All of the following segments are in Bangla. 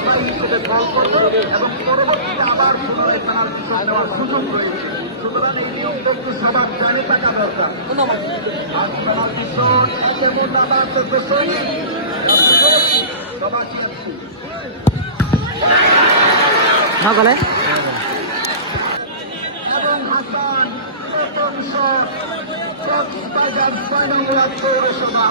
রেফারি হিসেবে কল করবে এবং পরবর্তীতে আবার পুনরায় পেনাল্টি শট নেওয়ার সুযোগ রয়েছে। সুতরাং এই নিয়মটা একটু সবার জানে থাকা দরকার। আর পেনাল্টি শট এমন আবার করতেছে সবার খেয়াল না বলে এবং হাসান প্রথম শট কক্সবাজার ৬ নম্বর পৌরসভা।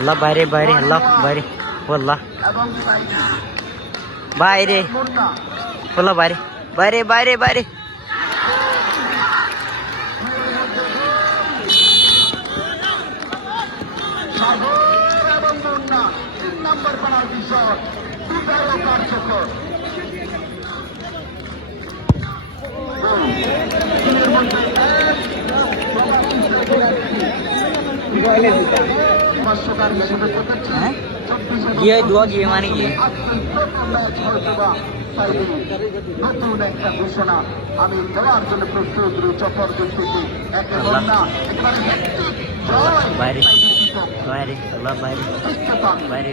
আল্লাহ বাইরে বাইরে আল্লাহ বাইরে আল্লাহ বাইরে আল্লাহ বাইরে বাইরে বাইরে বাইরে নম্বর পেনাল্টি শট দুটো কার্যকর। গিয়ে দোয়া গিয়ে মানে গিয়ে নতুন একটা ঘোষণা আমি দেওয়ার জন্য প্রস্তুত রয়েছে পরবর্তীতে বাইরে বাইরে আল্লাহ বাইরে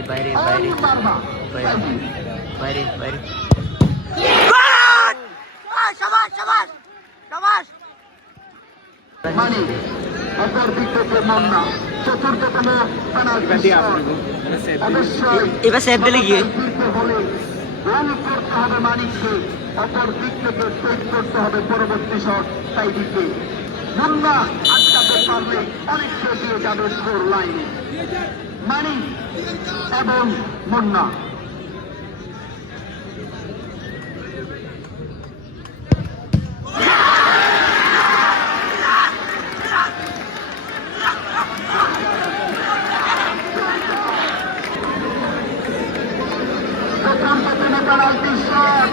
বাইরে বাইরে বাইরে বাইরে বাইরে মানে অপর দিক থেকে মন্না চতুর্থতম পেনাল্টি অবশ্যই এবার সেভ দিলে গিয়ে গোল করতে হবে মানিককে, অপর দিক থেকে সেভ করতে হবে পরবর্তী শট তাই দিকে মুন্না আটকাতে পারলে অনেকটা দিয়ে যাবে স্কোর লাইনে। মানিক এবং মুন্না penalty shot.